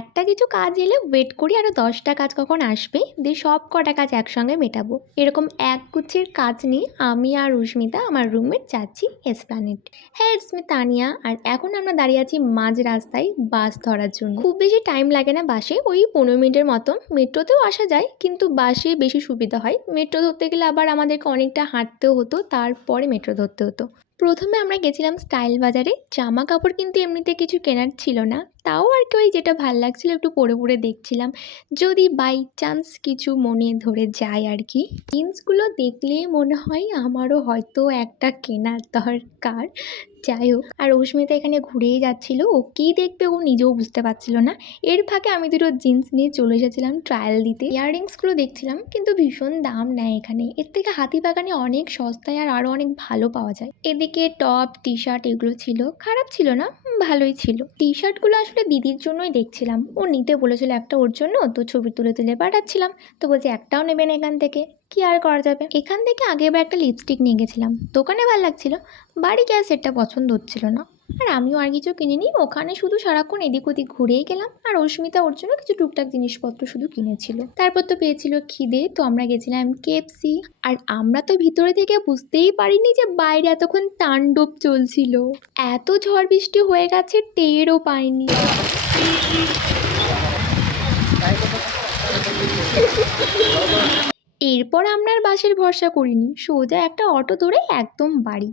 একটা কিছু কাজ এলে ওয়েট করি আরও 10টা কাজ কখন আসবে, দিয়ে সব কটা কাজ একসঙ্গে মেটাবো। এরকম এক গুচ্ছের কাজ নিয়ে আমি আর রুস্মিতা আমার রুমমেট যাচ্ছি এসপ্ল্যানেড। হ্যাঁ, ইটস মি তানিয়া। আর এখন আমরা দাঁড়িয়ে আছি মাঝ রাস্তায় বাস ধরার জন্য। খুব বেশি টাইম লাগে না বাসে, ওই 15 মিনিটের মতো। মেট্রোতেও আসা যায়, কিন্তু বাসে বেশি সুবিধা হয়। মেট্রো ধরতে গেলে আবার আমাদেরকে অনেকটা হাঁটতেও হতো, তারপরে মেট্রো ধরতে হতো। প্রথমে আমরা গেছিলাম স্টাইল বাজারে। জামা কাপড় কিন্তু এমনিতে কিছু কেনার ছিল না, তাও আর কি ওই যেটা ভাল লাগছিল একটু পরে পরে দেখছিলাম, যদি বাই চান্স কিছু মনে ধরে যায় আর কি। জিন্সগুলো দেখলেই মনে হয় আমারও হয়তো একটা কেনার দরকার। যাই হোক, আর অস্মিতা এখানে ঘুরেই যাচ্ছিল, ও কী দেখবে ও নিজেও বুঝতে পারছিল না। এর ফাঁকে আমি দুটো জিন্স নিয়ে চলে এসেছিলাম ট্রায়াল দিতে। ইয়াররিংসগুলো দেখছিলাম, কিন্তু ভীষণ দাম নেয় এখানে। এর থেকে হাতিবাগানে অনেক সস্তায় আর আরও অনেক ভালো পাওয়া যায়। এদিকে টপ টি শার্ট এগুলো ছিল, খারাপ ছিল না, ভালোই ছিল। টি শার্টগুলো আসলে দিদির জন্যই দেখছিলাম, ও নিতে বলেছিল একটা ওর জন্য, তো ছবি তুলে তুলে পাঠাচ্ছিলাম। তো বলছে একটাও নেবে না এখান থেকে, কি আর করা যাবে। এখান থেকে আগেবার একটা লিপস্টিক নিয়ে গেছিলাম, দোকানে ভালো লাগছিল, বাড়ি গিয়ে সেটটা পছন্দ হচ্ছিল না। আর আমিও আর কিছু কিনিনি, ওখানে শুধু সারাক্ষণ এদিক ওদিক ঘুরেই গেলাম। আর অস্মিতা ওর জন্য কিছু টুকটাক জিনিসপত্র শুধু কিনেছিল। তারপর তো পেয়েছিল খিদে, তো আমরা গেছিলাম কেএফসি। আর আমরা তো ভিতরে থেকে বুঝতেই পারিনি যে বাইরে এতক্ষণ তাণ্ডব চলছিল। এত ঝড় বৃষ্টি হয়ে গেছে টেরও পাইনি। এরপর আমরা আর বাসের ভরসা করিনি, সোজা একটা অটো ধরে একদম বাড়ি।